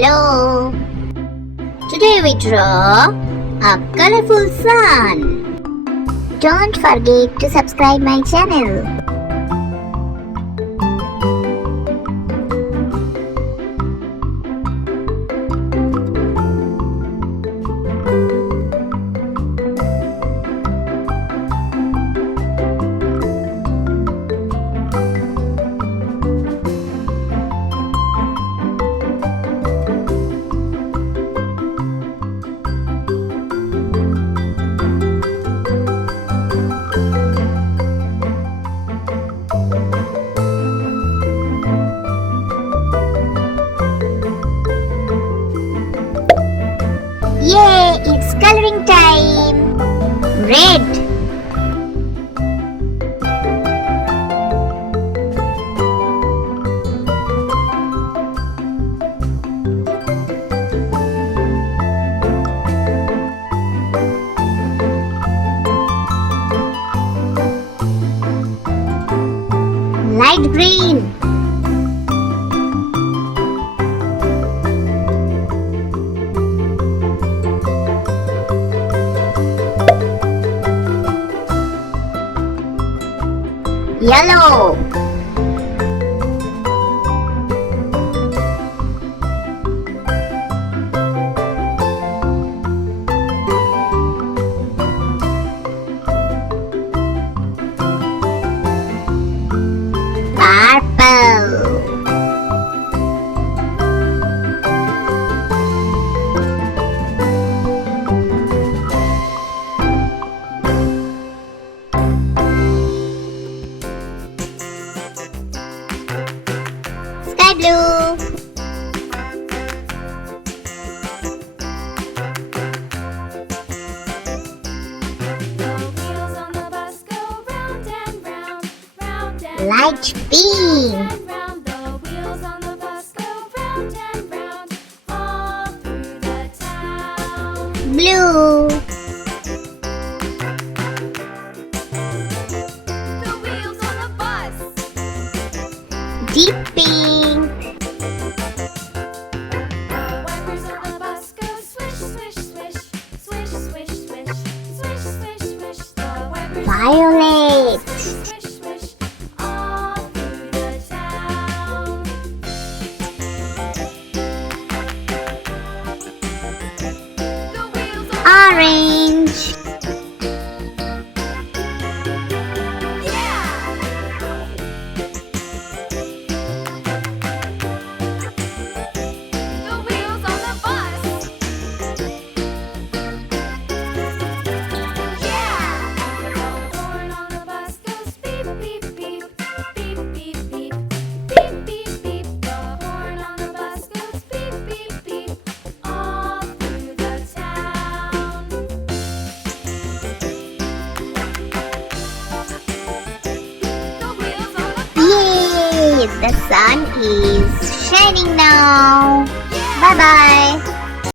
Hello! Today we draw a colorful sun. Don't forget to subscribe my channel. Yay! It's coloring time! Red, light green, yellow, purple, sky blue, Wheels on the bus go round and round, round and light pink, round. The wheels on the bus go round and round, all through the town. blue, The wheels on the bus, deep pink, the wipers on the bus go swish, swish, swish, swish, swish, swish, swish, swish, swish. The wipers violet, swish, swish, swish, all through the town. The wheels on orange, yeah! The wheels on the bus. Yeah! The horn on the bus goes beep, beep, beep, beep, beep, beep, beep, beep, beep. The horn on the bus goes beep, beep, beep, all through the town. The wheels on the bus. yay! The sun is shining now. Yeah! Bye bye.